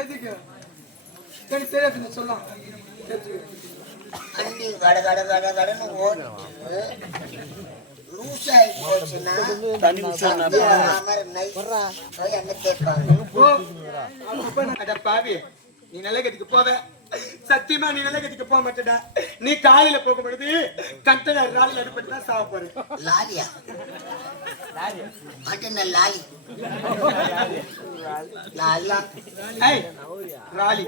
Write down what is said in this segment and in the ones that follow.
எதுக்கு சரி தெரியாது சொல்லலாம். அண்டி கட கட கட கடன்னு ஓடி லூஸ் ஆகி போச்சுன்னா தண்ணி என்ன கேட்பாங்க. பாவி நீ நல்ல கதிக்கு போவ, சத்தியமா நீ நல்ல கதிக்கு போக மாட்டேடா. நீ காலையில போக பொழுது கண்டனர் லாலியில் அடிப்பட்டு தான் சாவ போற. லாலியா மாட்டேன் லாலி லாலா ராலி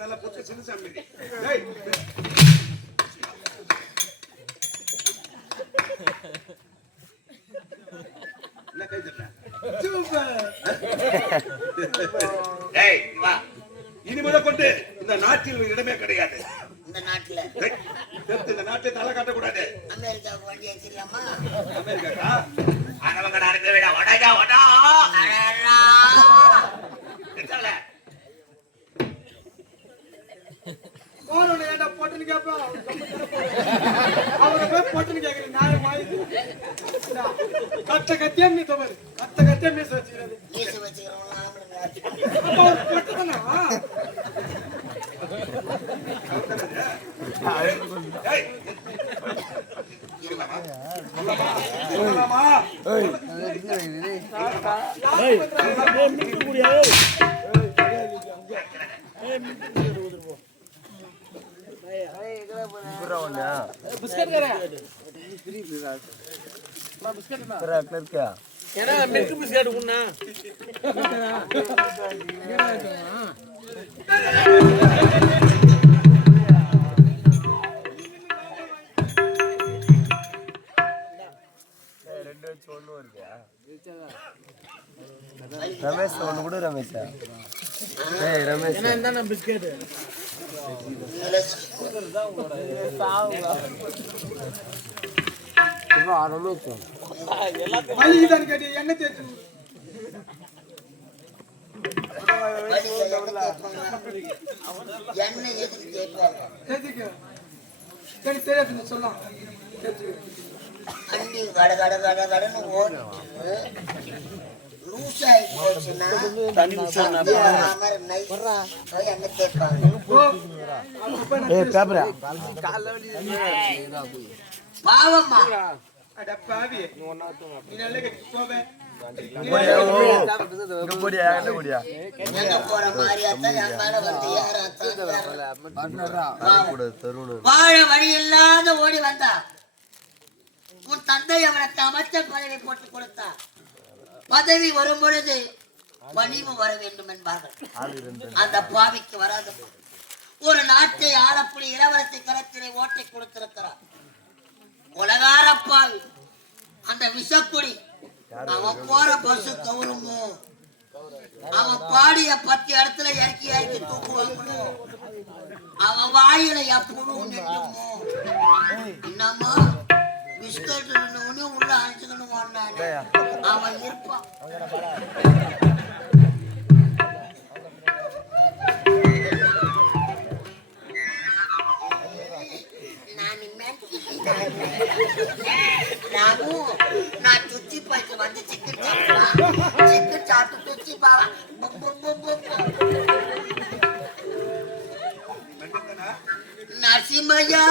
நல்லா போச்சு சின்ன சாமி. இனிமுறை கொண்டு இந்த நாட்டில் இடமே கிடையாது. இந்த நாட்டுல இந்த நாட்டை தலை காட்டக்கூடாது. அமெரிக்காவுக்கு வண்டி வச்சிடலாமா? அமெரிக்கா அரவங்கடா இருக்க விட வடகா வடா ஏன்டா போட்டுன்னு கேப்பா, அவரை போய் போட்டுன்னு கேக்குற நியாயம் வாய்ப்பு. கத்த கத்தியா மீச பாரு, கத்த கத்தியா மீச வச்சுக்கிறது. போட்டுதானா ரமேஷ் ஒன்று கூட ரமேஷா ரமேஷ் என்ன பிஸ்கெட் கேட்டு என்ன தேச்சு எதுக்கு சரி தெரியாது சொல்லலாம். அண்டி கட கட கட கடன்னு ஓடி லூஸ் ஆகி போச்சுன்னா என்ன கேட்பாங்க. பாவம்மா பாவி நீ நல்ல கதிக்கு போவ, வாழ வழி இல்லாத ஓடி வந்தா உன் தந்தை அவனுக்கு அமைச்சர் பதவி போட்டு கொடுத்தார். பதவி வரும் பொழுது பணிவு வர வேண்டும் என்பார்கள். அந்த பாவிக்கு வராத ஒரு நாட்டை ஆளக்கூடிய இளவரசி கரத்திலே ஓட்டை கொடுத்திருக்கிறார். உலகார பாவி அந்த விஷக்குடி அவன் போற பஸ் கவுருமோ, அவன் பாடிய 10 இடத்துல இறக்கி இறக்கி தூக்குவாங்கன்னு அவன் வாயில எப்பவும் நின்றுமோ. என்னம்மா பிஸ்கட் உள்ள அழைச்சுக்கணும் அவன் இருப்பான். நான் சுச்சி போயிட்டு வந்து சிக்கன் சாப்பிட்டு சுச்சி பாவா நரசிம்மையா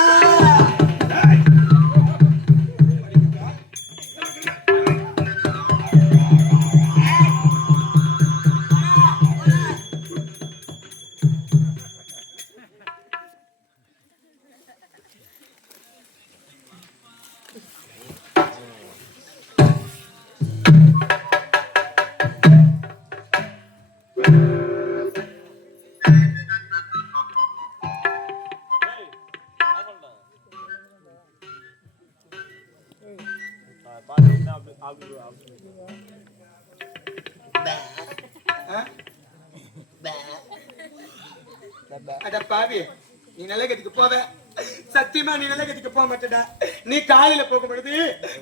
பே, ஆ? பே. அட பாவி, நீ நல்ல கதிக்கு போவ. சத்தியமா நீ நல்ல கதிக்கு போக மாட்டடா. நீ காலையில போகும் பொழுது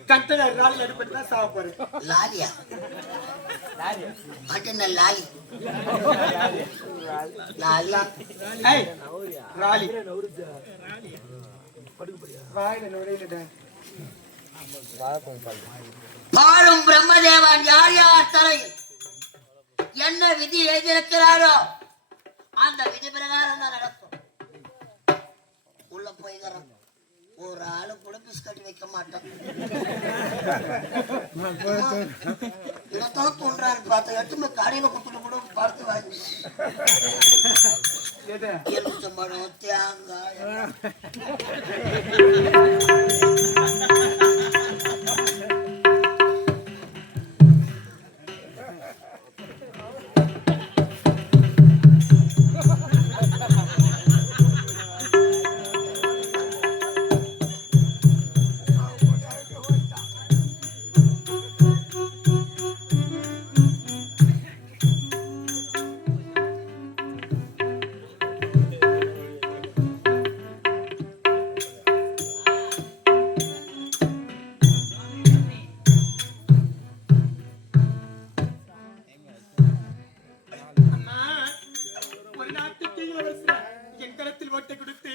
கண்டனர் ராலில் அடிபட்டு தான் சாவ போற. லாலியா மட்டன் லாலி லாலி ஏய், ராலி வாயில நுழையிலடா. பாழும் பிரம்மதேவன் யார் யார் தலையில் என்ன விதி எழுதியிருக்கிறாரோ அந்த விதி பிரகாரம் தான் நடக்கும். உள்ள போய்கிறோம், ஒரு ஆளு கூட பிஸ்கட் வைக்க மாட்டோம். இதான் தோன்றாரு பார்த்தா எட்டுமே கடையில குத்துட்டு கூட பார்த்து வாங்கி எது? எலுமிச்சம்பழம் தேங்காய் அம்மா, ஒரு நாட்டுக்கு இளவரசர் என் கரத்தில் ஓட்டை கொடுத்து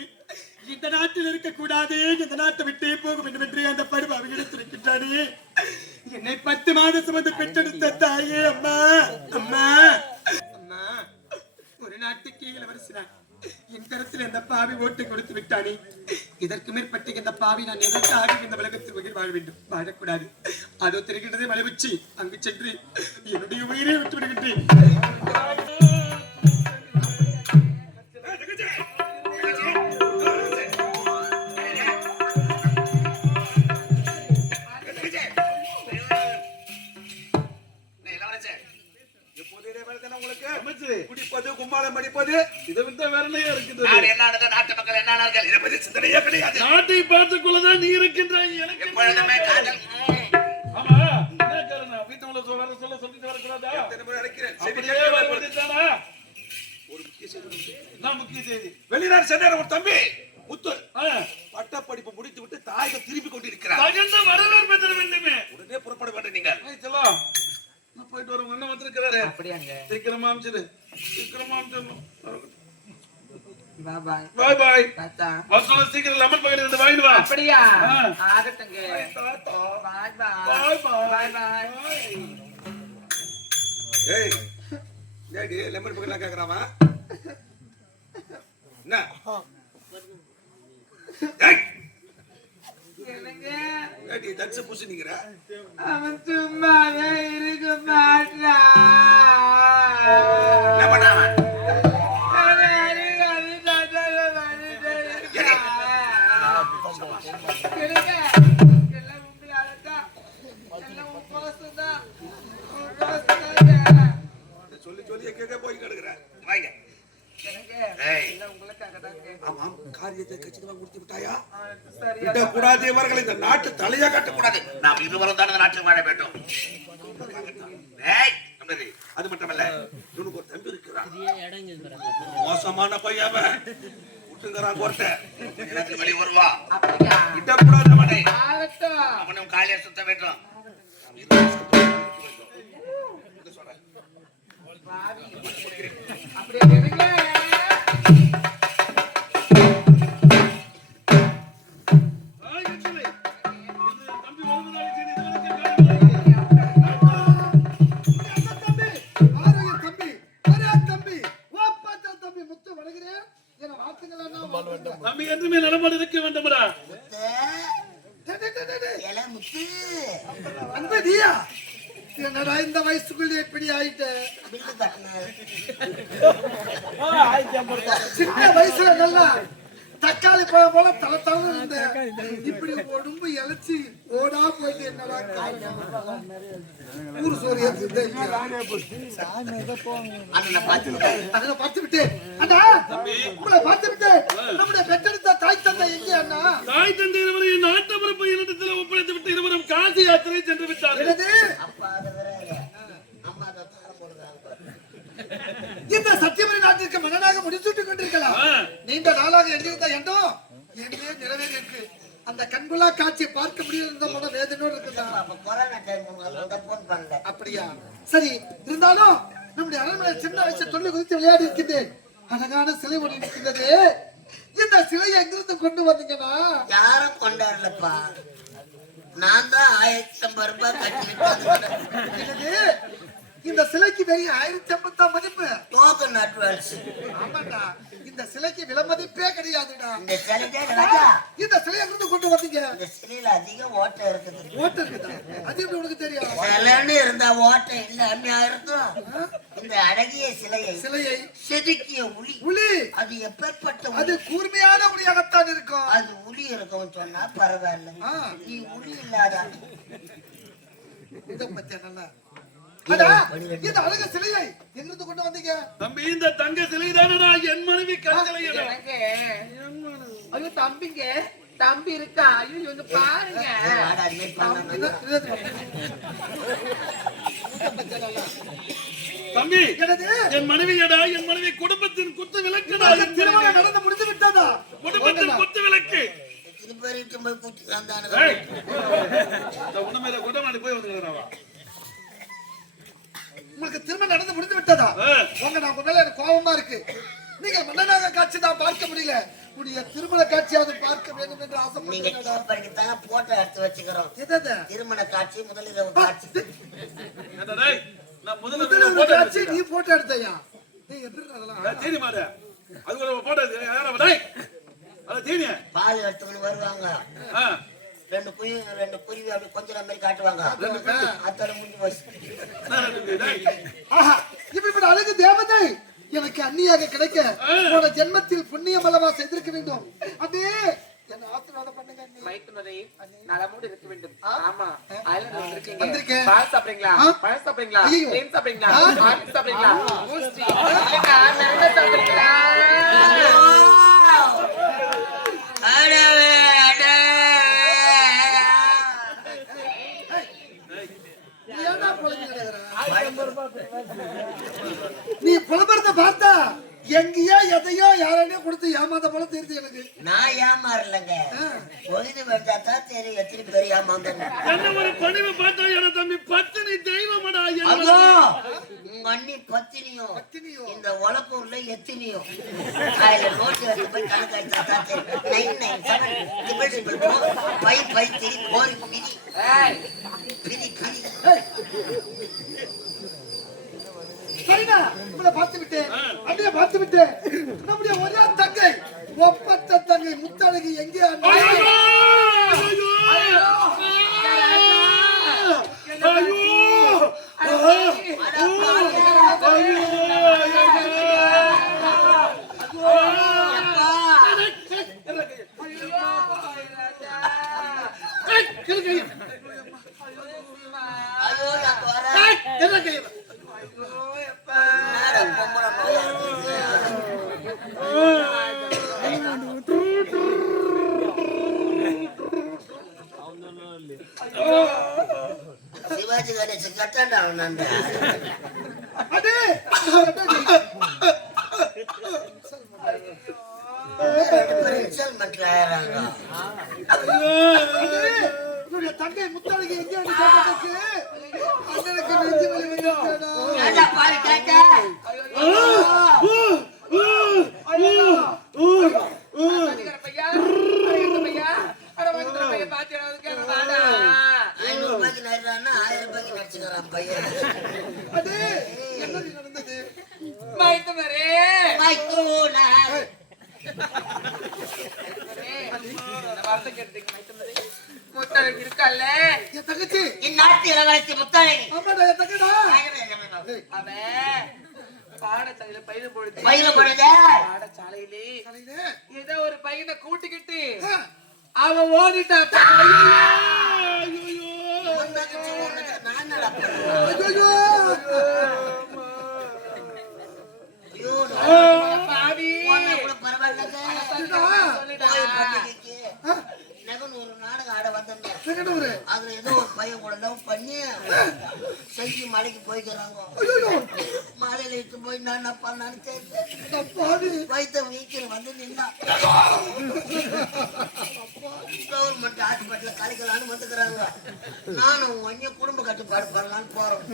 இந்த நாட்டில் இருக்கக்கூடாது, இந்த நாட்டை விட்டே போக வேண்டும் என்று அந்த படுபாவை எடுத்திருக்கின்றானே. என்னை 10 மாதம் சுமந்து பெற்றெடுத்த தாயே அம்மா. அம்மா, அம்மா, ஒரு நாட்டுக்கு இளவரசர் என் கரத்தில் இந்த பாவி ஓட்டை கொடுத்து விட்டானே. இதற்கு மேற்பட்ட இந்த பாவி நான் எதற்காக இந்த உலகத்தில் உயிர் வாழ வேண்டும், வாழக்கூடாது. அதோ தெரிகின்றதே மலை உச்சி, அங்கு சென்று என்னுடைய உயிரை விட்டு விடுகின்றேன். குடிப்பது கும்மாளம் அடிப்பது இதை விட வேற என்ன இருக்குது? நாட்டு மக்கள் என்னானார்கள் இதை பத்தி சிந்தனையே கிடையாது. நாட்டை பார்த்துக் கொள்ளதான் நீ இருக்கின்றாய். எனக்கு எப்பொழுதுமே காதல். ஆமா, என்ன காரணம்? வீட்டுல வர சொல்ல சொல்லிட்டு வரக்கூடாதா? அப்படியே வரவேண்டியதுதானா? ஒரு முக்கிய செய்தி. என்ன முக்கிய செய்தி? வெளிநாடு சென்ற ஒரு தம்பி முத்து பட்ட படிப்பு முடித்து விட்டு தாயக திரும்பி கொண்டிருக்கிறார். தகுந்த வரவேற்பு தர வேண்டுமே. உடனே புறப்பட வேண்டும். நீங்கள் செல்லம், நான் போயிட்டு வர அண்ணன் வந்திருக்கிறாரு. அப்படியாங்க? சீக்கிரமா அமிச்சிடு, சீக்கிரமா அமிச்சிடணும். பாய் பாய். பாய் பாய். தாத்தா. வசூல சீக்கிரம் லெமன் பாக்கெட் எடுத்து வாங்கிட்டு வா. அப்படியா? ஆகட்டுங்க. தாத்தா. பாய் பாய். பாய் பாய். பாய் பாய். ஏய், டேடி லெமன் பாக்கெட் கேக்குறாமா? என்ன? ஏய், என்னங்க? டேடி தட்ஸ் பூசி நிக்கிற. அவன் சும்மாவே இருக்க மாட்டான். என்ன பண்ணாம? சொல்லி சொல்லி எங்க போய் கிடக்குற. வாங்க. ஆமாம், காரியத்தை கச்சிதமா முடித்து விட்டாயா? விடக்கூடாது, இவர்கள் இந்த நாட்டு தலையா கட்டக்கூடாது. நாம் இருவரும் தான் நாட்டில் வாழ வேண்டும். அது மட்டுமல்ல, இவனுக்கு ஒரு தம்பி இருக்கிறான். மோசமான பையன், விட்டுங்கிறான் கோட்டை. எனக்கு வெளியே வருவா. விடக்கூடாது அவனை. அவனும் காலியா சுத்த வேண்டும். தம்பி என்றுமே நலமோடு இருக்க வேண்டும்டா. என்னடா இந்த வயசுக்குள்ள எப்படி ஆயிட்ட? சின்ன வயசுல நல்லா தக்காளி பழம் போல தலை தவறு இருந்த இப்படி உடம்பு இழைச்சி ஓடா போயிட்டு என்னடா ஊரு சோறு பார்த்து விட்டு அண்ணா உங்களை பார்த்து விட்டு நம்முடைய பெற்றெடுத்த தாய் தந்தை எங்கே அண்ணா? தாய் தந்தை இருவரையும் நாட்டமரப்பு இடத்துல ஒப்படைத்து விட்டு இருவரும் காசி யாத்திரை சென்று விட்டார்கள். நீண்ட நாளாக எங்கிருந்த எண்ணம் என்னே நிறைவேறி இருக்கு. அந்த கண்குள்ளா காட்சியை பார்க்க முடியல இருந்த போன வேதனையோடு இருக்குதா? அப்ப கொரோனா டைம் போன் பண்ணல. அப்படியா? சரி, இருந்தாலும் நம்முடைய அரண்மனை சின்ன வயசு தொழில் குறித்து விளையாடி இருக்கின்றேன். அழகான சிலை ஒன்று இருக்கின்றது. இந்த சிலையை எங்கிருந்து கொண்டு வந்தீங்கன்னா? யாரும் கொண்டாடலப்பா, நான் தான் 1050 ரூபாய் கட்டிட்டு. இந்த சிலைக்கு வெறும் 1050 மதிப்பு. Token advance. ஆமாடா, இந்த சிலைக்கு விலை மதிப்பே கிடையாதுடா. இந்த சிலைக்கே ராஜா, இந்த சிலையை எங்கிருந்து கொண்டு வந்தீங்க? இந்த சிலையில அதிக ஓட்டை இருக்குது. ஓட்டை இருக்குதா? அது எப்படி உனக்கு தெரியும்? சிலைன்னு இருந்தா ஓட்டை இல்லாமையா இருக்கும். இந்த அழகிய சிலையை செதுக்கிய உளி அது எப்பேற்பட்ட உளி? அது கூர்மையான உளியாகத்தான் இருக்கும். அது உளி இருக்கும் சொன்னா பரவாயில்ல. நீ உளி இல்லாத இதை பத்தியா நல்லா? அடா, இந்த அழகு சிலையை எங்கிருந்து கொண்டு வந்தீங்க? தம்பி, இந்த தங்க சிலை தானடா என் மனைவி கண்களையடா. ஐயோ தம்பிங்க, தம்பி இருக்கா? ஐயோ இங்க பாருங்க. தம்பி, என் மனைவியடா, என் மனைவி குடும்பத்தின் குத்து விளக்குடா. திருமணம் நடந்து முடிந்து விட்டதா? குடும்பத்தின் குத்து விளக்கு. உண்மையில குடமாடி போய் வந்துருக்கா. உங்களுக்கு திருமணம் நடந்து முடிந்து விட்டதா? உங்க நான் மேல எனக்கு கோபமா இருக்கு. நீங்க மன்னனாக காட்சி தான் பார்க்க முடியல, உடைய திருமண காட்சியாவது பார்க்க வேண்டும் என்று ஆசைப்பட்டீங்க. போட்டோ எடுத்து வச்சுக்கிறோம். திருமண காட்சி, முதலிரவு காட்சி. முதலிரவு காட்சி நீ போட்டோ எடுத்தையா? நீ எப்படி அதெல்லாம் தெரியுமா? அது ஒரு போட்டோ பால் எடுத்துன்னு வருவாங்க. ரெண்டு குருவி அப்படி கொஞ்சம் மாதிரி காட்டுவாங்க. அத்தோட முடிஞ்சு போச்சு. இப்படிப்பட்ட அழகு தேவதை எனக்கு அந்நியாக கிடைக்க உன ஜென்மத்தில் புண்ணியம் அல்லவா செய்திருக்க வேண்டும். அப்படியே என்ன ஆசீர்வாதம் பண்ணுங்க. மைத்துனரே, நலமோடு இருக்க வேண்டும். ஆமா, ஐலண்ட் வந்திருக்கீங்க. வந்திருக்கேன். பால் சாப்பிடுறீங்களா? பழம் சாப்பிடுறீங்களா? தேன் சாப்பிடுறீங்களா? ஆப்பிள் சாப்பிடுறீங்களா? பூஸ்ட் நல்ல சாப்பிடுறீங்களா? நீ புலம்புறத பார்த்தா எங்கேயோ எதையோ யாரையோ கொடுத்து ஏமாந்த போல தெரியுது எனக்கு. நான் ஏமாறலங்க, பொழுது வந்தாதான் தெரியும் எத்தனை பேர் ஏமாந்தாங்க. என்ன ஒரு பணிவை பார்த்தா என தம்பி பத்தினி தெய்வமடா. ஐயோ, உங்க அண்ணி பத்தினியும் இந்த உலகூர்ல எத்தினியும். அதுல நோட்டு எடுத்து போய் கணக்கு எடுத்தா தெரியும். 997 பை 3 4 பிரி சரிடா, உங்களை பார்த்து விட்டேன், அப்படியே பார்த்து விட்டேன். நம்முடைய ஒரே தங்கை, ஒப்பற்ற தங்கை முத்தழகி எங்கே? சிவாஜி கணேசன் கட்டாண்டா தங்கை முத்தழகி எங்கே அண்ணனுக்கு நெஞ்சு வலி வந்துட்டா. முத்தழகி இருக்கல்ல என் தங்கச்சி, என் நாட்டு இளவரசி முத்தழகி. ஆமாடா என் தங்கடா. அவன் பாடசாலையில பயில பொழுது பாடசாலையிலே ஏதோ ஒரு பையனை கூட்டிக்கிட்டு அவன் ஓடிட்டான். ஒரு நாடகம் ஆட பார்த்தேன்டா. எங்கிட்ட ஒரு அதுல ஏதோ ஒரு பையன் கூட லவ் பண்ணி செஞ்சு மலைக்கு போய்க்கிறாங்க. மலையில இட்டு போய் நான் என்ன பண்ணான்னு தெரியல. பாவி வயிற்ற வீக்கிற வந்து நின்னா கவர்மெண்ட் ஹாஸ்பிட்டல கலைக்கலான்னு வந்துக்கிறாங்க. நானும் கொஞ்சம் குடும்ப கட்டுப்பாடு பண்ணலான்னு போறோம்.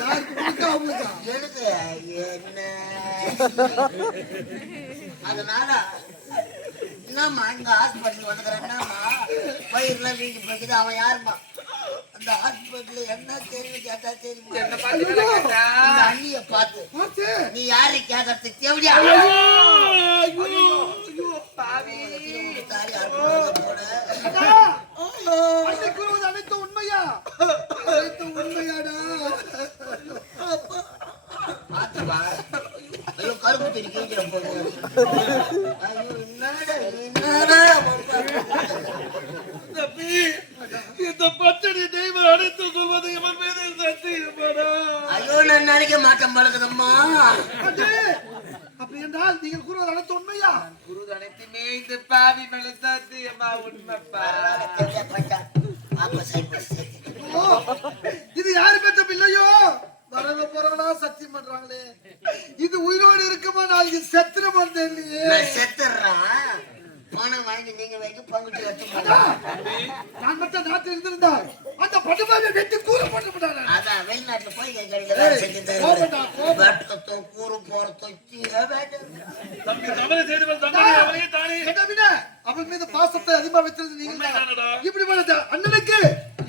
யாருக்கு உனக்கா அவங்களுக்கா? எனக்கு என்ன அதனால என்னம்மா இங்க ஹாஸ்பிட்டல் வந்துக்கிறேன். என்னம்மா வயிறுலாம் வீங்கி போய்க்குது. அவன் யாருமா அந்த ஹாஸ்பிட்டல் என்ன தெரியும் கேட்டா தெரியுமா? என்ன பார்த்து கேட்டா இந்த அண்ணிய பார்த்து பார்த்து நீ யாரு கேட்கறதுக்கு தேவையா? பாவி தாலி அறுப்பு போட அன்னைக்கு கூறுவது அனைத்து உண்மையா? அனைத்து உண்மையாடா? பார்த்துப்பா. ஐயோ கருப்பு தெரி கேட்கிற போது ஐயோ என்னடா தம்பி, இந்த பச்சடி தெய்வம் அனைத்து சொல்வது இவன் மீது சத்தியமாடா. ஐயோ நான் நினைக்க மாட்டேன் பழகுதம்மா. அப்படி என்றால் நீங்கள் கூறுவது அனைத்து உண்மையா? குரு அனைத்துமே இந்த பாவி மேல சத்தியமா உண்மைப்பா. அப்ப சரி சரி ஓ, இது யாரு பெற்ற பிள்ளையோ? வரவங்க போறவங்களா சத்தியம் பண்றாங்களே. இது உயிரோடு இருக்குமா? நான் இது செத்துறமா தெரியலையே. நான் செத்துறான். பணம் வாங்கி நீங்க வைக்க பங்குட்டு எடுத்து நான் மட்டும் நாட்டில் இருந்திருந்தா அந்த பட்டுமாவை வெட்டி கூறு போட்டு விட்டாங்க. அதான் வெளிநாட்டுல போய் கிடைக்கிறதா செஞ்சு தருவேன். கூறு போறதும் தம்பி தவறு செய்தவன் தம்பி அவனையே தானே அவள் மீது பாசத்தை அதிகமா வச்சிருந்து நீங்க இப்படி ஒரு அண்ணனுக்கு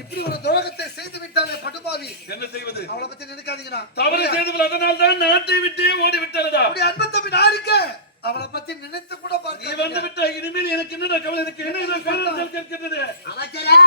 இப்படி ஒரு துரோகத்தை செய்து விட்டாலே பட்டுமாவி. என்ன செய்வது? அவளை பத்தி நினைக்காதீங்கன்னா தவறு செய்தவன் அதனால் தான் நாட்டை விட்டே ஓடி விட்டாரடா. அப்படி அன்பு தம்பி நான் இருக்கேன். அவளை பத்தி நினைத்து கூட நீ வந்து பார்க்க விட்டா இனிமேல் எனக்கு என்னடா கவலை? எனக்கு என்ன கவலை கேட்கிறது? அமைச்சரா